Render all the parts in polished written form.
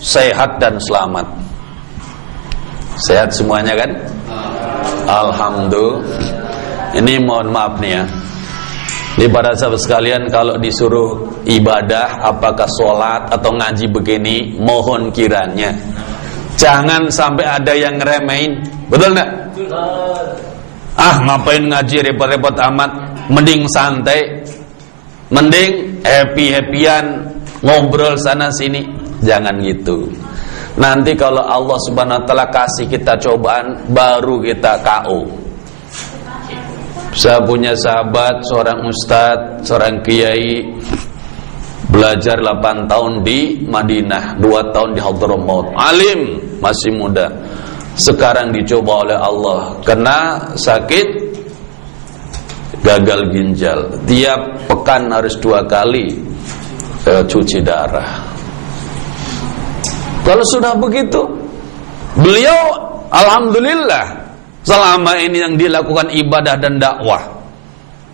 sehat dan selamat. Sehat semuanya kan? Alhamdulillah. Ini mohon maaf nih ya, ini para sahabat sekalian, kalau disuruh ibadah, apakah sholat atau ngaji begini, mohon kiranya jangan sampai ada yang ngeremehin. Betul gak? Ngapain ngaji repot-repot amat, mending santai, mending happy-happyan, ngobrol sana sini. Jangan gitu. Nanti kalau Allah subhanahu wa ta'ala kasih kita cobaan, baru kita KO. Saya punya sahabat, seorang ustadz, seorang kiai, belajar 8 tahun di Madinah, 2 tahun di Hadramaut. Alim, masih muda. Sekarang dicoba oleh Allah kena sakit gagal ginjal. Tiap pekan harus 2 kali cuci darah. Kalau sudah begitu, beliau alhamdulillah selama ini yang dilakukan ibadah dan dakwah,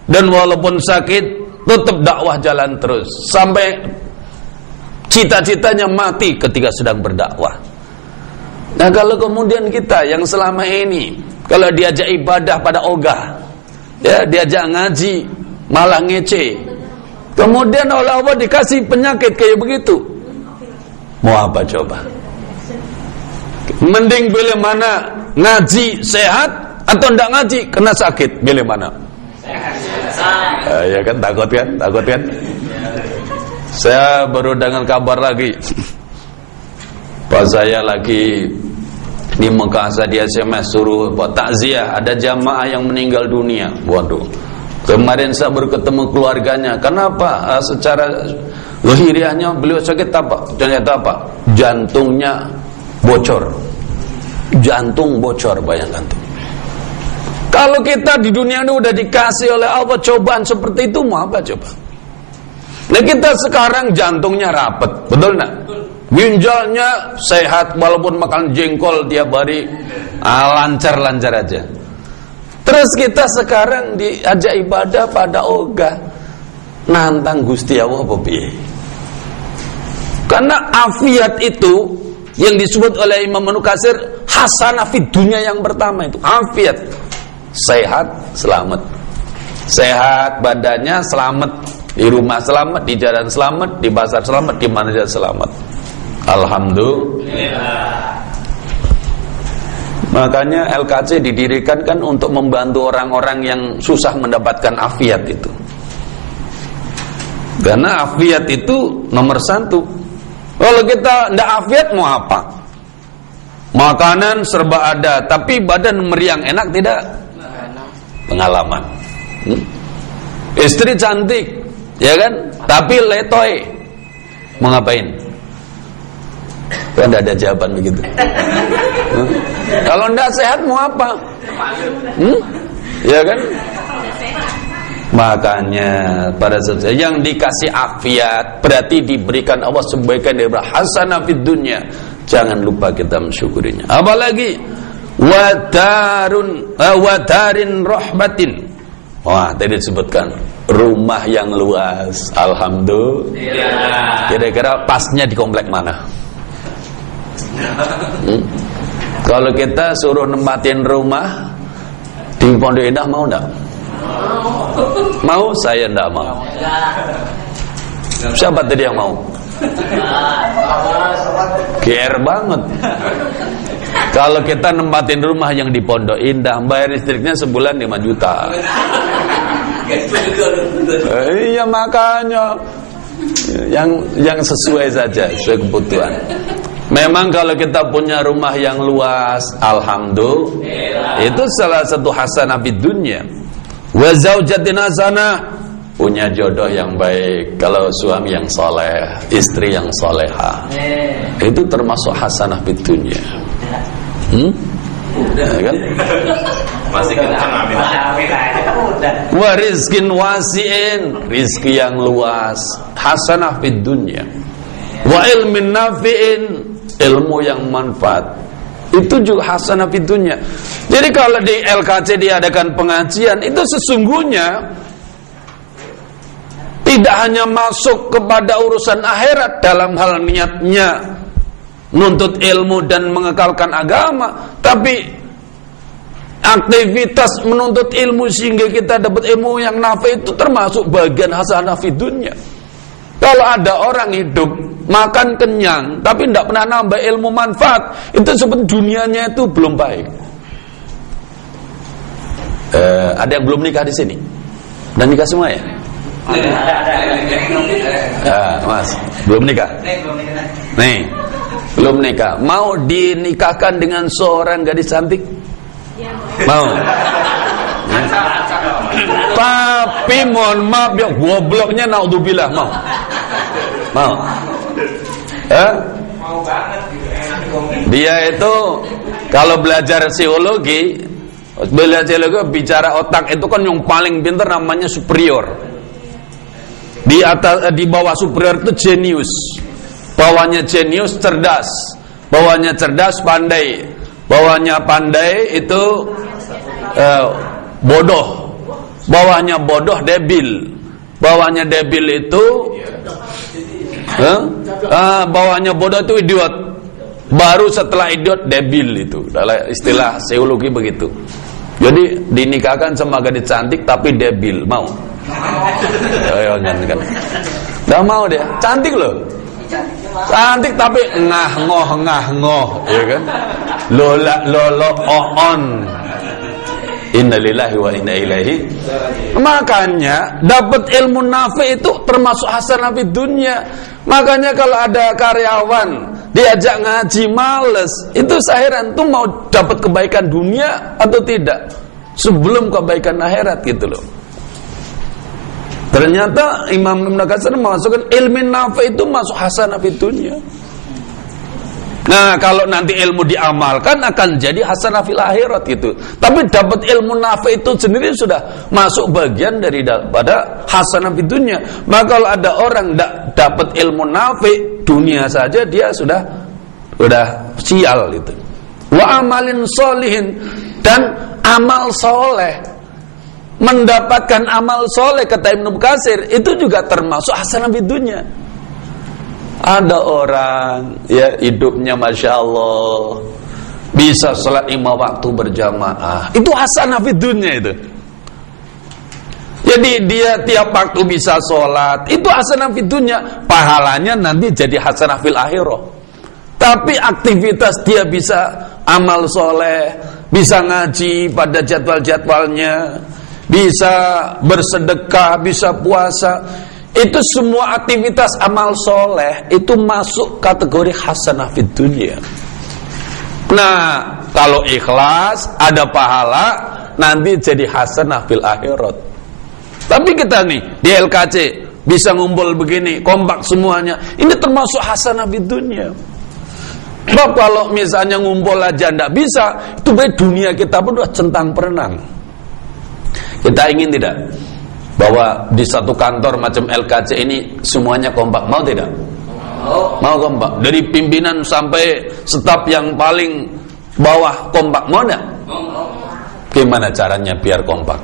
dan walaupun sakit tetap dakwah jalan terus sampai cita-citanya mati ketika sedang berdakwah. Nah, kalau kemudian kita yang selama ini kalau diajak ibadah pada ogah, ya diajak ngaji malah ngece, kemudian oleh Allah dikasih penyakit kayak begitu, mau apa coba? Mending pilih mana? Ngaji sehat atau ndak ngaji kena sakit, pilih mana? Sehat. Ya kan, takut kan? Saya baru dengar kabar lagi. Pas saya lagi di Mekah, saya di SMS suruh buat takziah, ada jamaah yang meninggal dunia. Waduh. Kemarin saya baru ketemu keluarganya. Kenapa? Secara lahiriahnya beliau sakit apa? Ternyata apa? Jantungnya bocor. Jantung bocor, bayangkan tuh. Kalau kita di dunia ini udah dikasih oleh Allah cobaan seperti itu, mau apa coba? Nah, kita sekarang jantungnya rapet, betul enggak? Ginjalnya sehat, walaupun makan jengkol tiap hari, lancar-lancar aja. Terus kita sekarang diajak ibadah pada ogah, nantang Gusti Allah apa piye? Karena afiat itu yang disebut oleh Imam Ibnu Katsir hasanah fid dunya, yang pertama itu afiat, sehat, selamat. Sehat badannya, selamat di rumah, selamat di jalan, selamat di pasar, selamat di mana saja, selamat. Alhamdulillah. Makanya LKC didirikan kan untuk membantu orang-orang yang susah mendapatkan afiat itu. Karena afiat itu nomor 1. Kalau kita ndak afiat mau apa? Makanan serba ada, tapi badan meriang enak tidak? Pengalaman. Istri cantik, ya kan? Tapi letoy. Mau ngapain? Kan ada jawaban begitu. Kalau ndak sehat mau apa? Ya kan? Makanya pada saat yang dikasih afiat berarti diberikan Allah sebagian dari hasanah fid dunya. Jangan lupa kita mensyukurinya. Apalagi wadarin rahmatin. Wah, tadi disebutkan rumah yang luas. Alhamdulillah. Kira-kira pasnya di komplek mana? Kalau kita suruh nempatin rumah di Pondok Indah, mau enggak? Mau? Saya enggak mau. Siapa tadi yang mau? GR banget. Kalau kita nempatin rumah yang di Pondok Indah, bayar listriknya sebulan 5 juta. Iya, makanya yang sesuai saja, sesuai kebutuhan. Memang kalau kita punya rumah yang luas, alhamdulillah, itu salah satu hasanah fid dunya. Wa zaujatin hasanah, punya jodoh yang baik. Kalau suami yang soleh, istri yang soleha, itu termasuk hasanah fid dunya. Ya kan? Masih kencang, amin. Wa rizkin wasi'in, rizki yang luas, hasanah fid dunya. Wa ilmin nafi'in, ilmu yang manfaat, itu juga hasanah fid dunya. Jadi kalau di LKC diadakan pengajian, itu sesungguhnya tidak hanya masuk kepada urusan akhirat dalam hal niatnya nuntut ilmu dan mengekalkan agama, tapi aktivitas menuntut ilmu sehingga kita dapat ilmu yang nafi itu termasuk bagian hasanah fid dunya. Kalau ada orang hidup makan kenyang tapi tidak pernah nambah ilmu manfaat, itu seperti dunianya itu belum baik. Ada yang belum nikah di sini? Dan nikah semua ya? Mas, belum nikah? Nih, belum nikah. Mau dinikahkan dengan seorang gadis cantik? Mau? Tapi mohon maaf ya, gobloknya naudzubillah, mau? Mau? Mau banget gitu, enak. Dia itu kalau belajar psikologi bicara otak itu kan yang paling pintar namanya superior. Di atas, di bawah superior itu jenius. Bawahnya jenius cerdas. Bawahnya cerdas pandai. Bawahnya pandai itu bodoh. Bawahnya bodoh debil. Bawahnya debil itu bawahnya bodoh itu idiot. Baru setelah idiot debil itu. Istilah psikologi begitu. Jadi dinikahkan sama gadis cantik tapi debil, mau? Kan. Nggak mau dia, cantik loh. Cantik tapi ngah-ngoh, ya kan? Lolo on. Innalillahi wa inna ilaihi. Makanya dapat ilmu nafi itu termasuk hasanah fid dunya. Makanya kalau ada karyawan diajak ngaji males, itu saya heran tuh mau dapat kebaikan dunia atau tidak sebelum kebaikan akhirat gitu loh. Ternyata Imam Ibnu Katsir memasukkan ilmu nafi itu masuk hasanah fid dunya. Nah, kalau nanti ilmu diamalkan akan jadi hasanah fil akhirat gitu. Tapi dapat ilmu nafi itu sendiri sudah masuk bagian daripada hasanah fid dunya. Maka kalau ada orang tidak dapat ilmu nafi, dunia saja dia sudah sial gitu. Wa amalin sholihin, dan amal soleh, mendapatkan amal soleh kata Ibnu Katsir itu juga termasuk hasanah fid dunya. Ada orang ya hidupnya masya Allah bisa sholat 5 waktu berjamaah, itu hasanah fid dunya itu. Jadi dia tiap waktu bisa sholat, itu hasanah fid dunya. Pahalanya nanti jadi hasanah fil akhirah. Tapi aktivitas dia bisa amal soleh, bisa ngaji pada jadwal-jadwalnya, bisa bersedekah, bisa puasa, itu semua aktivitas amal soleh itu masuk kategori hasanah fid dunya. Nah, kalau ikhlas ada pahala, nanti jadi hasanah fil akhirat. Tapi kita nih di LKC bisa ngumpul begini, kompak semuanya, ini termasuk hasanah fid dunya. Sebab kalau misalnya ngumpul aja ndak bisa, itu berarti dunia kita pun udah centang perenang. Kita ingin tidak bahwa di satu kantor macam LKC ini semuanya kompak, mau tidak? Mau kompak. Dari pimpinan sampai staf yang paling bawah kompak, mau tidak? Gimana caranya biar kompak?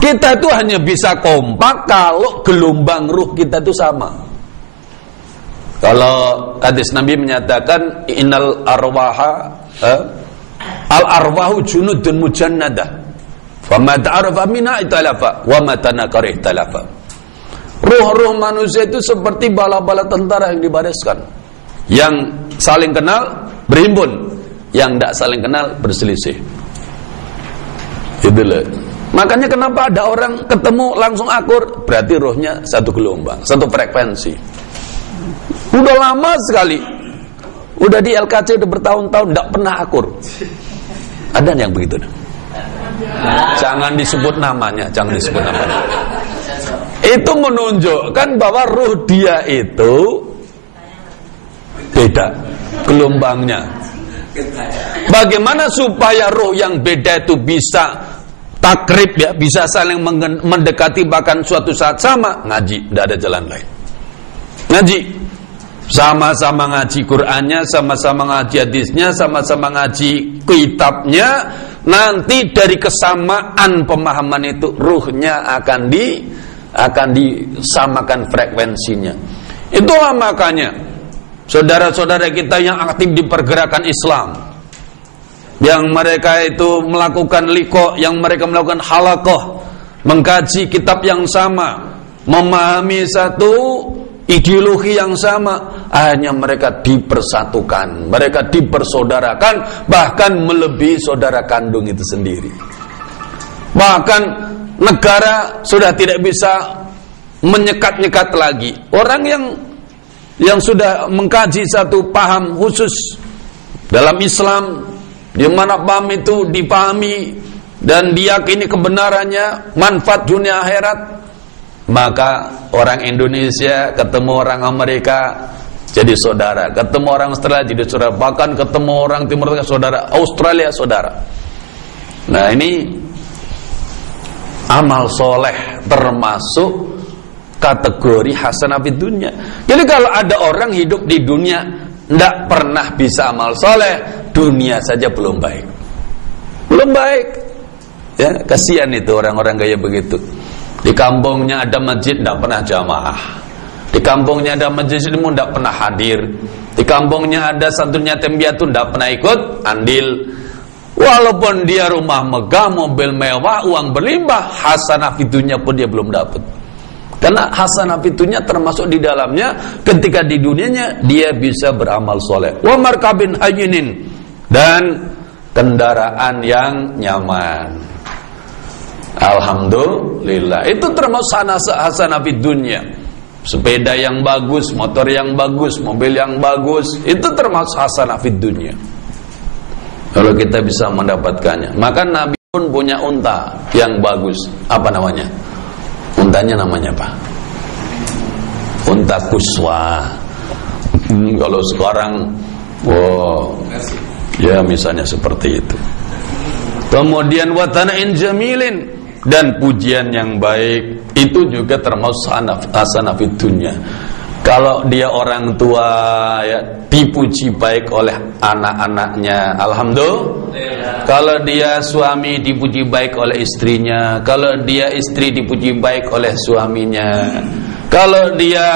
Kita itu hanya bisa kompak kalau gelombang ruh kita itu sama. Kalau hadis Nabi menyatakan innal arwaha al arwahu junudun mujannadah. Fama ta'arafa minha italafa wa ma tanakara italafa. Ruh-ruh manusia itu seperti bala-bala tentara yang dibariskan. Yang saling kenal berhimpun, yang tidak saling kenal berselisih. Itulah. Makanya kenapa ada orang ketemu langsung akur, berarti ruhnya satu gelombang, satu frekuensi. Udah lama sekali, udah di LKC udah bertahun-tahun tidak pernah akur. Ada yang begitu? Jangan disebut namanya, jangan disebut namanya. Itu menunjukkan bahwa ruh dia itu beda gelombangnya. Bagaimana supaya ruh yang beda itu bisa takrib ya, bisa saling mendekati bahkan suatu saat sama? Ngaji, tidak ada jalan lain. Ngaji, sama-sama ngaji Qur'annya, sama-sama ngaji hadisnya, sama-sama ngaji kitabnya. Nanti dari kesamaan pemahaman itu ruhnya akan disamakan frekuensinya. Itulah makanya saudara-saudara kita yang aktif di pergerakan Islam, yang mereka itu melakukan liqa, yang mereka melakukan halaqah, mengkaji kitab yang sama, memahami satu ideologi yang sama, akhirnya mereka dipersatukan, mereka dipersaudarakan, bahkan melebihi saudara kandung itu sendiri. Bahkan negara sudah tidak bisa menyekat-nyekat lagi. Orang yang sudah mengkaji satu paham khusus dalam Islam, di mana paham itu dipahami dan diyakini kebenarannya, manfaat dunia akhirat, maka orang Indonesia ketemu orang Amerika jadi saudara, ketemu orang Australia jadi saudara, bahkan ketemu orang Timur Tengah saudara, Australia saudara. Nah, ini amal soleh termasuk kategori hasanah fid dunya. Jadi kalau ada orang hidup di dunia tidak pernah bisa amal soleh, dunia saja belum baik, belum baik. Ya, kasihan itu orang-orang gaya begitu. Di kampungnya ada masjid, tidak pernah jamaah. Di kampungnya ada masjid, tidak pernah hadir. Di kampungnya ada santunya tembiatu, tidak pernah ikut andil. Walaupun dia rumah megah, mobil mewah, uang berlimpah, hasanah fitunya pun dia belum dapat. Karena hasanah fitunya termasuk di dalamnya ketika di dunianya dia bisa beramal soleh. Wa markabin hayyinin, dan kendaraan yang nyaman. Alhamdulillah, itu termasuk hasanah fid dunya. Sepeda yang bagus, motor yang bagus, mobil yang bagus, itu termasuk hasanah fid dunya. Kalau kita bisa mendapatkannya. Maka Nabi pun punya unta yang bagus. Apa namanya? Untanya namanya apa? Unta kuswa. Kalau sekarang, ya misalnya seperti itu. Kemudian watana'in jamilin, dan pujian yang baik, itu juga termasuk hasanah fid dunya. Kalau dia orang tua, ya, dipuji baik oleh anak-anaknya, alhamdulillah. Kalau dia suami dipuji baik oleh istrinya, kalau dia istri dipuji baik oleh suaminya, kalau dia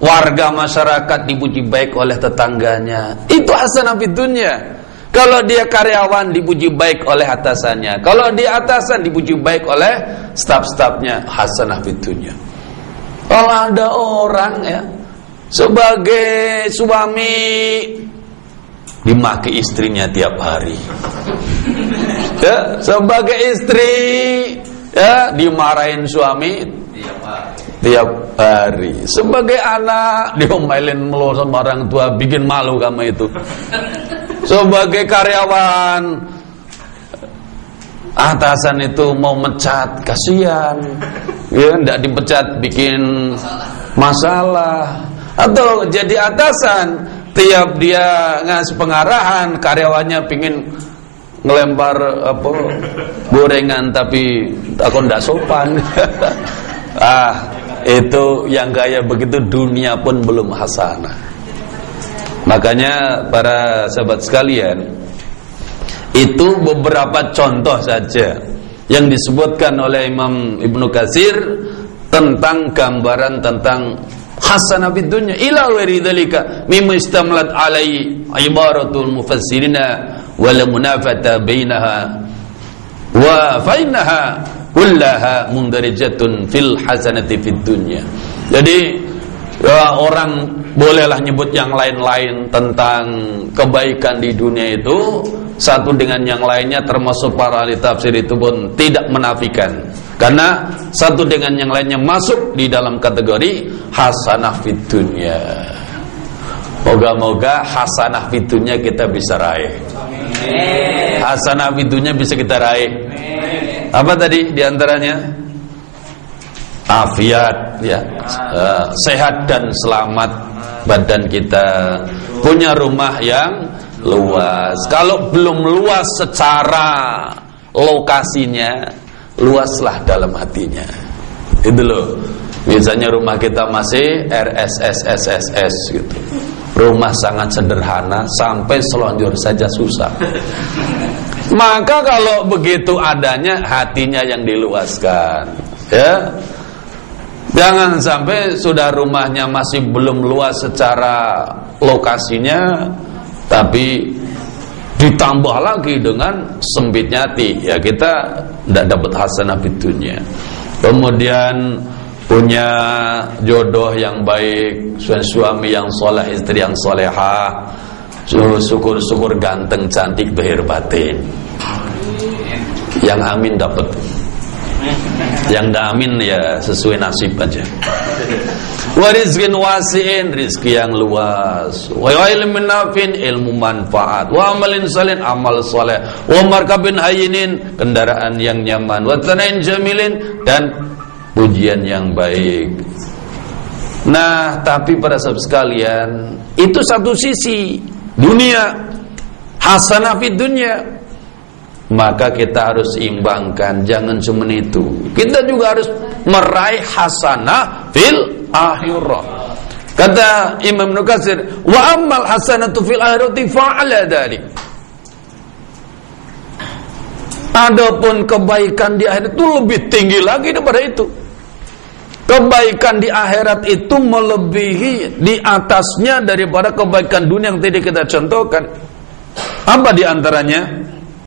warga masyarakat dipuji baik oleh tetangganya, itu hasanah fid dunya. Kalau dia karyawan dipuji baik oleh atasannya, kalau dia atasan dipuji baik oleh staf-stafnya, hasanah fid dunya. Kalau ada orang, ya, sebagai suami dimaki istrinya tiap hari, ya, sebagai istri, ya, dimarahin suami tiap hari, sebagai anak diomelin mulu sama orang tua, bikin malu kamu itu. Sebagai karyawan, atasan itu mau mecat, kasihan, ya, tidak dipecat bikin masalah. Atau jadi atasan, tiap dia ngasih pengarahan, karyawannya pingin ngelempar apa gorengan tapi aku tidak sopan. Itu yang kayak begitu dunia pun belum hasanah. Makanya para sahabat sekalian, itu beberapa contoh saja yang disebutkan oleh Imam Ibnu Katsir tentang gambaran tentang hasanah fid dunya. Ila ghairi dzalika mimma istamlat alai ibaratul mufassirina wala munafata bainaha wa fa innaha kullaha mundarijatun fil hasanati fid dunya. Jadi ya, orang bolehlah nyebut yang lain-lain tentang kebaikan di dunia itu, satu dengan yang lainnya, termasuk para ahli tafsir itu pun tidak menafikan, karena satu dengan yang lainnya masuk di dalam kategori hasanah fid dunya. Moga-moga hasanah fid dunya kita bisa raih. Hasanah fid dunya bisa kita raih. Apa tadi diantaranya? Afiat, ya, sehat dan selamat badan kita, punya rumah yang luas. Kalau belum luas secara lokasinya, luaslah dalam hatinya. Itu loh. Misalnya rumah kita masih RSS gitu. Rumah sangat sederhana, sampai selonjor saja susah. Maka kalau begitu adanya, hatinya yang diluaskan, ya. Jangan sampai sudah rumahnya masih belum luas secara lokasinya, tapi ditambah lagi dengan sempitnya hati, ya kita tidak dapat hasanah fitunya. Kemudian punya jodoh yang baik, suami yang soleh, istri yang solehah, syukur-syukur ganteng, cantik, bahir batin. Yang amin dapat, yang tidak amin ya sesuai nasib aja. Wa rizqin wasi'in, rizki yang luas. Wa ilmin nafin, ilmu manfaat. Wa amalin salin, amal soleh. Wa markabin hayinin, kendaraan yang nyaman. Wa tanain jamilin, dan pujian yang baik. Nah, tapi para sahabat sekalian, itu satu sisi dunia, hasanah fid dunya. Maka kita harus imbangkan, jangan cuma itu. Kita juga harus meraih hasanah fil akhirah. Kata Imam Ibnu Katsir, wa ammal hasanatu fil akhirati fa'ala dzalik. Adapun kebaikan di akhirat itu lebih tinggi lagi daripada itu. Kebaikan di akhirat itu melebihi di atasnya daripada kebaikan dunia yang tadi kita contohkan. Apa di antaranya?